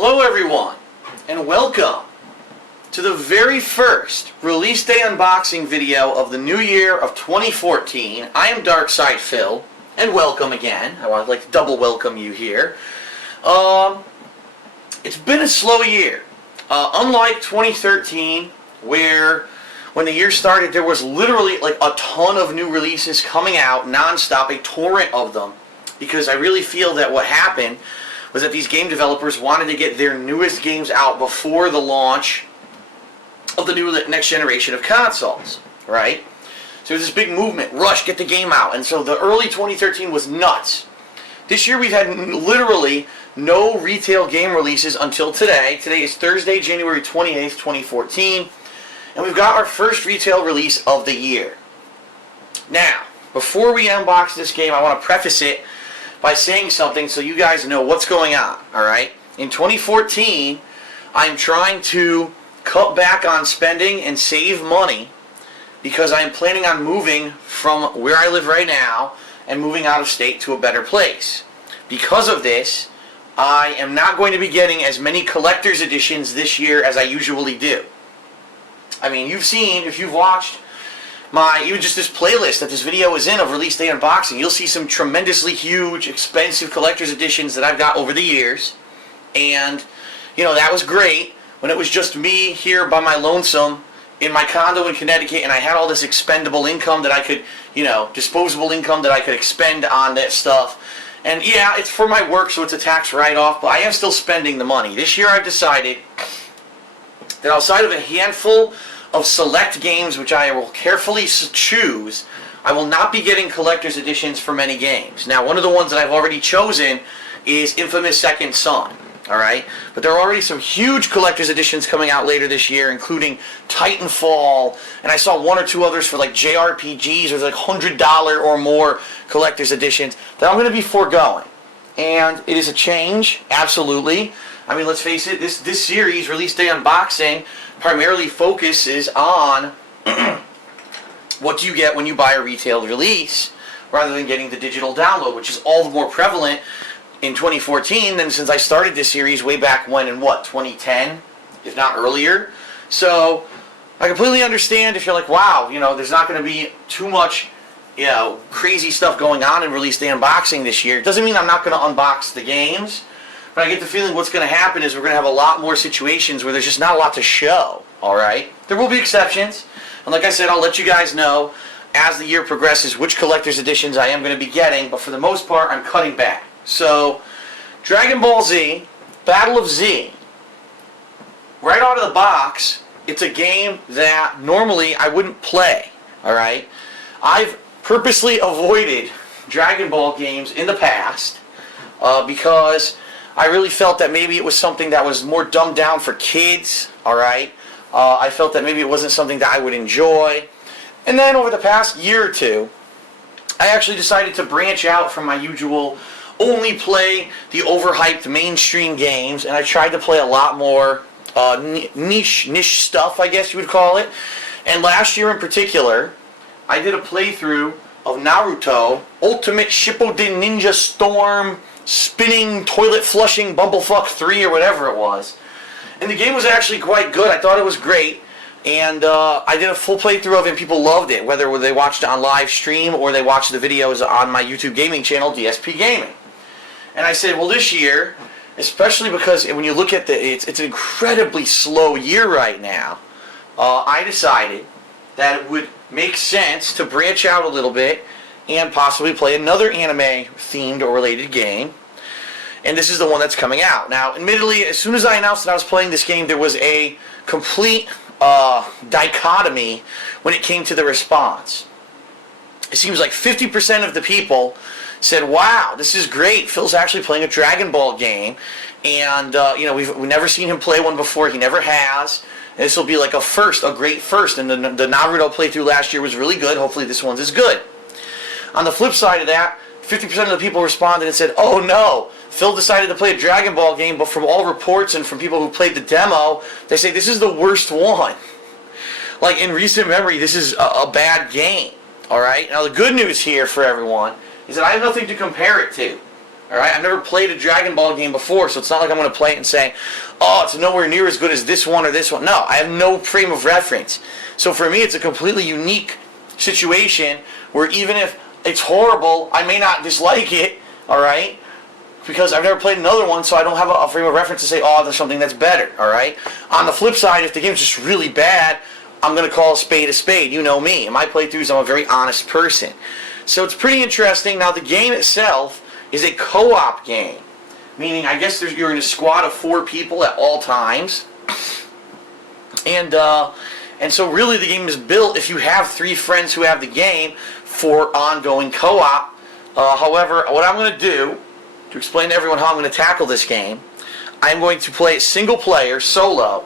Hello everyone, and welcome to the very first release day unboxing video of the new year of 2014. I am Darkside Phil, and welcome again. I would like to double welcome you here. It's been a slow year. Unlike 2013, where when the year started there was literally like a ton of new releases coming out non-stop, a torrent of them, because I really feel that what happened was that these game developers wanted to get their newest games out before the launch of the new next generation of consoles, right? So there's this big movement, rush, get the game out, and so the early 2013 was nuts. This year we've had literally no retail game releases until today. Today is Thursday, January 28th, 2014, and we've got our first retail release of the year. Now, before we unbox this game, I want to preface it by saying something so you guys know what's going on, alright? In 2014, I'm trying to cut back on spending and save money because I'm planning on moving from where I live right now and moving out of state to a better place. Because of this, I am not going to be getting as many collector's editions this year as I usually do. I mean, you've seen, if you've watched even just this playlist that this video is in of release day unboxing, you'll see some tremendously huge, expensive collector's editions that I've got over the years. And, you know, that was great when it was just me here by my lonesome in my condo in Connecticut, and I had all this expendable income that I could, you know, disposable income that I could expend on that stuff. And yeah, it's for my work, so it's a tax write-off, but I am still spending the money. This year I've decided that outside of a handful of select games which I will carefully choose, I will not be getting collector's editions for many games. Now, one of the ones that I've already chosen is Infamous Second Son, alright? But there are already some huge collector's editions coming out later this year, including Titanfall, and I saw one or two others for like JRPGs or like $100 or more collector's editions that I'm going to be foregoing. And it is a change, absolutely. I mean, let's face it, this series, Release Day Unboxing, primarily focuses on what you get when you buy a retail release rather than getting the digital download, which is all the more prevalent in 2014 than since I started this series way back when in what, 2010, if not earlier. So I completely understand if you're like, wow, you know, there's not going to be too much, you know, crazy stuff going on in Release Day Unboxing this year. It doesn't mean I'm not going to unbox the games. But I get the feeling what's going to happen is we're going to have a lot more situations where there's just not a lot to show, alright? There will be exceptions, and like I said, I'll let you guys know as the year progresses which collector's editions I am going to be getting, but for the most part, I'm cutting back. So, Dragon Ball Z, Battle of Z, right out of the box, it's a game that normally I wouldn't play, alright? I've purposely avoided Dragon Ball games in the past because I really felt that maybe it was something that was more dumbed down for kids, alright? I felt that maybe it wasn't something that I would enjoy. And then over the past year or two, I actually decided to branch out from my usual only play the overhyped mainstream games, and I tried to play a lot more niche stuff, I guess you would call it. And last year in particular, I did a playthrough of Naruto Ultimate Shippuden Ninja Storm Spinning Toilet Flushing Bumblefuck 3 or whatever it was. And the game was actually quite good. I thought it was great. And I did a full playthrough of it and people loved it, whether they watched it on live stream or they watched the videos on my YouTube gaming channel, DSP Gaming. And I said, well, this year, especially because when you look at it's an incredibly slow year right now, I decided that it would make sense to branch out a little bit and possibly play another anime-themed or related game. And this is the one that's coming out. Now, admittedly, as soon as I announced that I was playing this game, there was a complete dichotomy when it came to the response. It seems like 50% of the people said, wow, this is great. Phil's actually playing a Dragon Ball game. And, you know, we've never seen him play one before. He never has. And this will be like a first, a great first. And the Naruto playthrough last year was really good. Hopefully this one's as good. On the flip side of that, 50% of the people responded and said, oh no, Phil decided to play a Dragon Ball game, but from all reports and from people who played the demo, they say this is the worst one. Like in recent memory, this is a bad game. Alright? Now the good news here for everyone is that I have nothing to compare it to. Alright, I've never played a Dragon Ball game before, so it's not like I'm going to play it and say, oh, it's nowhere near as good as this one or this one. No, I have no frame of reference. So for me, it's a completely unique situation where even if it's horrible, I may not dislike it, alright? Because I've never played another one, so I don't have a frame of reference to say, oh, there's something that's better, alright? On the flip side, if the game's just really bad, I'm going to call a spade a spade. You know me. In my playthroughs, I'm a very honest person. So it's pretty interesting. Now, the game itself is a co-op game, meaning I guess you're in a squad of 4 people at all times, and so really the game is built if you have 3 friends who have the game for ongoing co-op. However, what I'm going to do to explain to everyone how I'm going to tackle this game, I'm going to play it single player, solo,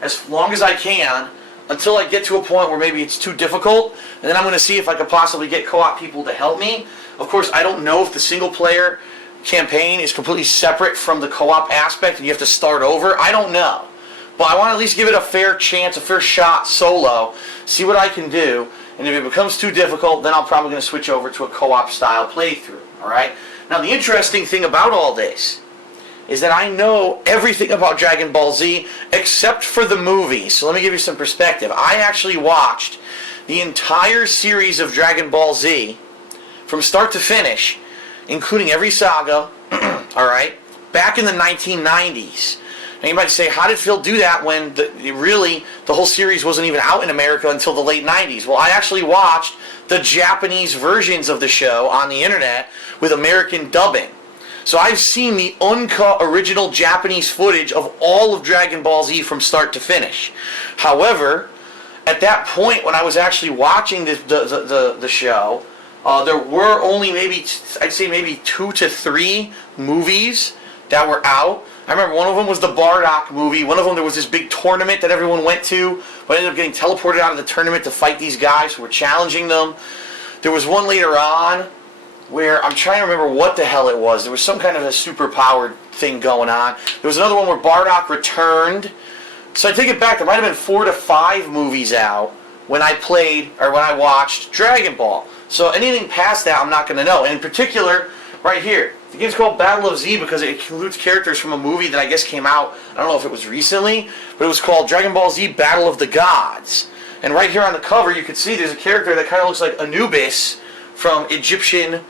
as long as I can until I get to a point where maybe it's too difficult, and then I'm going to see if I could possibly get co-op people to help me. Of course, I don't know if the single-player campaign is completely separate from the co-op aspect and you have to start over. I don't know. But I want to at least give it a fair chance, a fair shot solo, see what I can do, and if it becomes too difficult, then I'm probably going to switch over to a co-op style playthrough. Alright? Now, the interesting thing about all this is that I know everything about Dragon Ball Z except for the movies. So let me give you some perspective. I actually watched the entire series of Dragon Ball Z from start to finish, including every saga, alright, back in the 1990s. Now you might say, how did Phil do that when the whole series wasn't even out in America until the late 90s? Well, I actually watched the Japanese versions of the show on the internet with American dubbing. So I've seen the uncut original Japanese footage of all of Dragon Ball Z from start to finish. However, at that point when I was actually watching the show, there were only I'd say maybe 2 to 3 movies that were out. I remember one of them was the Bardock movie. One of them, there was this big tournament that everyone went to, but ended up getting teleported out of the tournament to fight these guys who were challenging them. There was one later on where, I'm trying to remember what the hell it was. There was some kind of a super-powered thing going on. There was another one where Bardock returned. So I take it back, there might have been 4 to 5 movies out when I watched Dragon Ball. So anything past that, I'm not going to know. And in particular, right here, the game's called Battle of Z because it includes characters from a movie that I guess came out, I don't know if it was recently, but it was called Dragon Ball Z Battle of the Gods. And right here on the cover, you can see there's a character that kind of looks like Anubis from Egyptian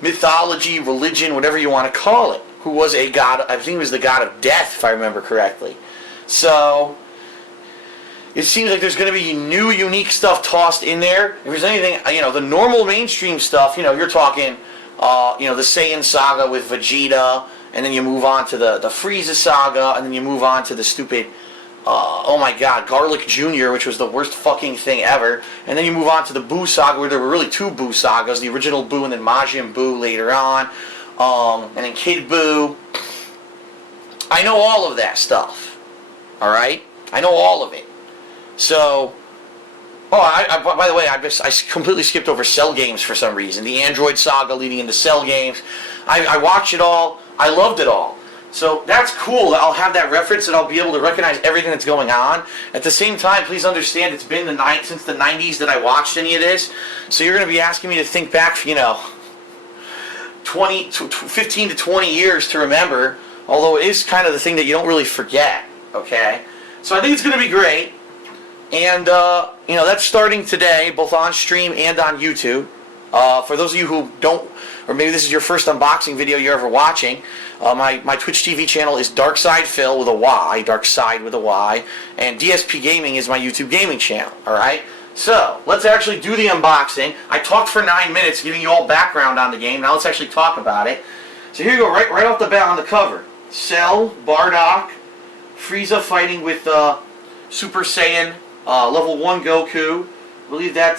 mythology, religion, whatever you want to call it, who was a god, I think he was the god of death, if I remember correctly. So it seems like there's going to be new, unique stuff tossed in there. If there's anything, the normal mainstream stuff, you're talking, the Saiyan saga with Vegeta, and then you move on to the Frieza saga, and then you move on to the stupid, oh my god, Garlic Jr., which was the worst fucking thing ever, and then you move on to the Buu saga, where there were really 2 Buu sagas, the original Buu and then Majin Buu later on, and then Kid Buu. I know all of that stuff, alright? I know all of it. So, by the way, I completely skipped over Cell games for some reason. The Android saga leading into Cell games. I watched it all. I loved it all. So that's cool. I'll have that reference and I'll be able to recognize everything that's going on. At the same time, please understand it's been since the 90s that I watched any of this. So you're going to be asking me to think back, 15 to 20 years to remember. Although it is kind of the thing that you don't really forget. Okay? So I think it's going to be great. And, that's starting today, both on stream and on YouTube. For those of you who don't, or maybe this is your first unboxing video you're ever watching, my Twitch TV channel is DarksidePhil with a Y, Darkside with a Y, and DSP Gaming is my YouTube gaming channel, alright? So, let's actually do the unboxing. I talked for 9 minutes giving you all background on the game, now let's actually talk about it. So here you go, right off the bat on the cover. Cell, Bardock, Frieza fighting with Super Saiyan level 1 Goku. I believe that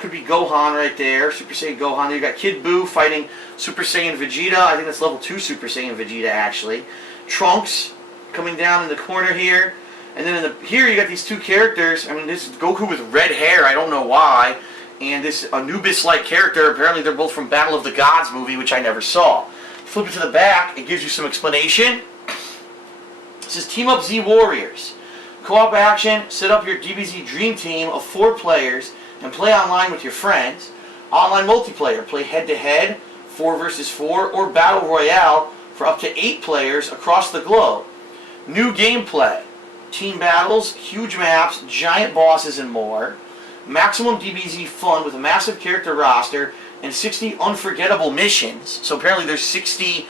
could be Gohan right there, Super Saiyan Gohan. You got Kid Buu fighting Super Saiyan Vegeta. I think that's level 2 Super Saiyan Vegeta actually. Trunks coming down in the corner here. And then here you got these 2 characters. I mean, this is Goku with red hair, I don't know why. And this Anubis-like character, apparently they're both from Battle of the Gods movie, which I never saw. Flip it to the back, it gives you some explanation. It says Team Up Z Warriors. Co-op action, set up your DBZ Dream Team of 4 players and play online with your friends. Online multiplayer, play head-to-head, 4 versus 4, or Battle Royale for up to 8 players across the globe. New gameplay, team battles, huge maps, giant bosses, and more. Maximum DBZ fun with a massive character roster and 60 unforgettable missions. So apparently there's 60,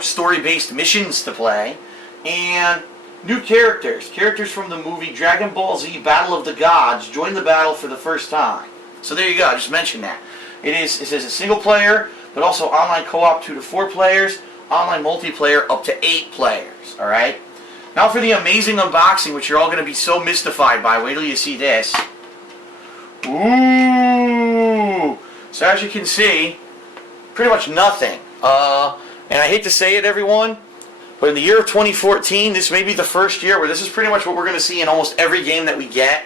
story-based missions to play. And new characters from the movie Dragon Ball Z Battle of the Gods join the battle for the first time. So there you go, I just mentioned that. It says a single player, but also online co-op 2 to 4 players, online multiplayer up to 8 players, alright? Now for the amazing unboxing, which you're all going to be so mystified by. Wait till you see this. Ooh! So as you can see, pretty much nothing. And I hate to say it, everyone, but in the year of 2014, this may be the first year where this is pretty much what we're going to see in almost every game that we get.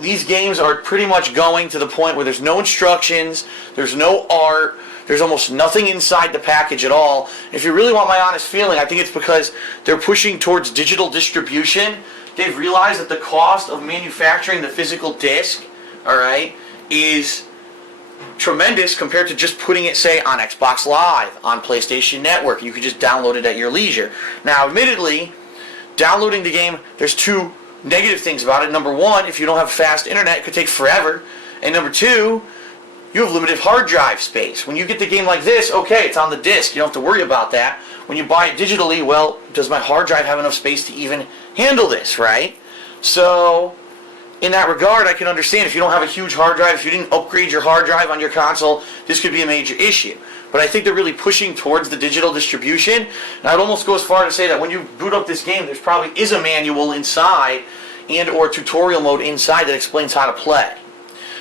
These games are pretty much going to the point where there's no instructions, there's no art, there's almost nothing inside the package at all. If you really want my honest feeling, I think it's because they're pushing towards digital distribution. They've realized that the cost of manufacturing the physical disc, alright, is tremendous compared to just putting it, say, on Xbox Live, on PlayStation Network. You could just download it at your leisure. Now, admittedly, downloading the game, there's 2 negative things about it. Number 1, if you don't have fast internet, it could take forever. And number 2, you have limited hard drive space. When you get the game like this, okay, it's on the disc. You don't have to worry about that. When you buy it digitally, well, does my hard drive have enough space to even handle this, right? So, in that regard, I can understand if you don't have a huge hard drive, if you didn't upgrade your hard drive on your console, this could be a major issue. But I think they're really pushing towards the digital distribution. And I'd almost go as far to say that when you boot up this game, there probably is a manual inside and or tutorial mode inside that explains how to play.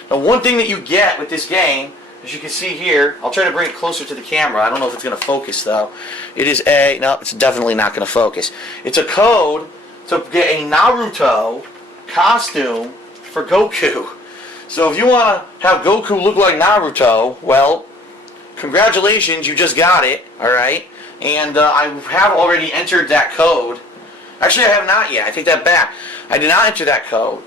Now, one thing that you get with this game, as you can see here, I'll try to bring it closer to the camera. I don't know if it's going to focus, though. It is no, it's definitely not going to focus. It's a code to get a Naruto costume for Goku. So if you want to have Goku look like Naruto, well, congratulations, you just got it, alright? And I have already entered that code. Actually, I have not yet. I take that back. I did not enter that code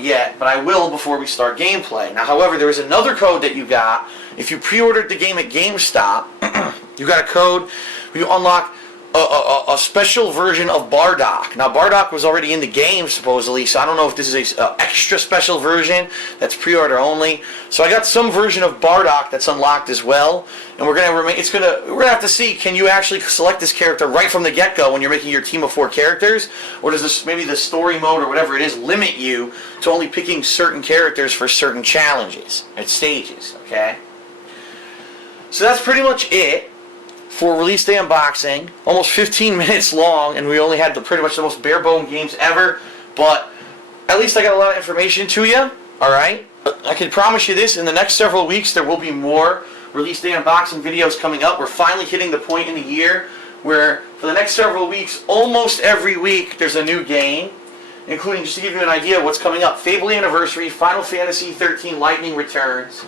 yet, but I will before we start gameplay. Now, however, there is another code that you got. If you pre-ordered the game at GameStop, you got a code where you unlock a special version of Bardock. Now, Bardock was already in the game, supposedly, so I don't know if this is an extra special version that's pre-order only. So I got some version of Bardock that's unlocked as well, and we're gonna have to see, can you actually select this character right from the get-go when you're making your team of 4 characters, or does this, maybe the story mode or whatever it is, limit you to only picking certain characters for certain challenges and stages, okay? So that's pretty much it for release day unboxing. Almost 15 minutes long, and we only had pretty much the most bare bone games ever, but at least I got a lot of information to you, alright? I can promise you this, in the next several weeks there will be more release day unboxing videos coming up. We're finally hitting the point in the year where for the next several weeks, almost every week, there's a new game, including, just to give you an idea of what's coming up, Fable Anniversary, Final Fantasy 13 Lightning Returns,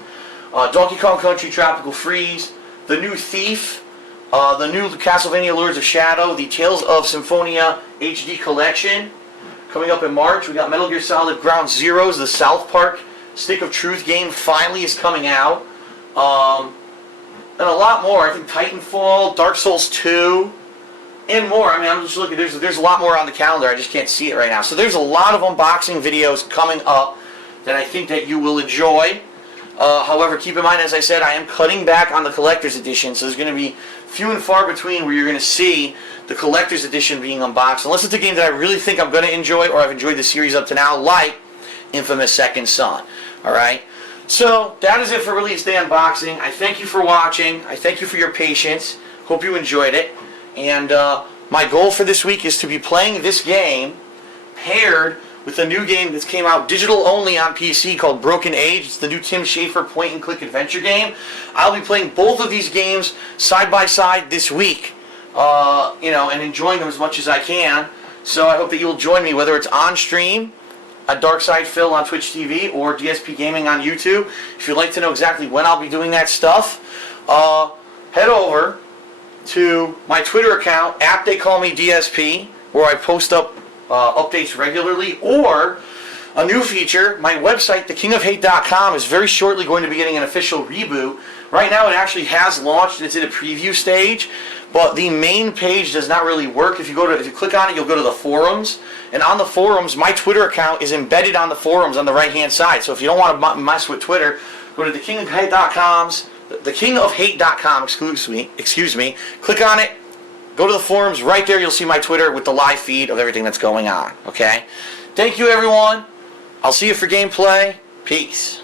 Donkey Kong Country Tropical Freeze, the new Thief, the new Castlevania Lords of Shadow, the Tales of Symphonia HD Collection, coming up in March. We got Metal Gear Solid Ground Zeroes, the South Park Stick of Truth game finally is coming out. And a lot more. I think Titanfall, Dark Souls 2, and more. I mean, I'm just looking, there's a lot more on the calendar, I just can't see it right now. So there's a lot of unboxing videos coming up that I think that you will enjoy. However, keep in mind, as I said, I am cutting back on the collector's edition, so there's going to be few and far between where you're going to see the collector's edition being unboxed, unless it's a game that I really think I'm going to enjoy, or I've enjoyed the series up to now, like Infamous Second Son. Alright? So, that is it for release day unboxing. I thank you for watching. I thank you for your patience. Hope you enjoyed it. And my goal for this week is to be playing this game paired with a new game that's came out digital only on PC called Broken Age. It's the new Tim Schafer point-and-click adventure game. I'll be playing both of these games side by side this week, and enjoying them as much as I can. So I hope that you'll join me, whether it's on stream at Darkside Phil on Twitch TV or DSP Gaming on YouTube. If you'd like to know exactly when I'll be doing that stuff, head over to my Twitter account, @TheyCallMeDSP, where I post up updates regularly, or A new feature, my website, thekingofhate.com, is very shortly going to be getting an official reboot. Right now it actually has launched, it's in a preview stage, but the main page does not really work. If you click on it, you'll go to the forums, and on the forums, my Twitter account is embedded on the forums on the right-hand side. So if you don't want to mess with Twitter, go to thekingofhate.com, excuse me, click on it, go to the forums, right there you'll see my Twitter with the live feed of everything that's going on, okay? Thank you, everyone. I'll see you for gameplay. Peace.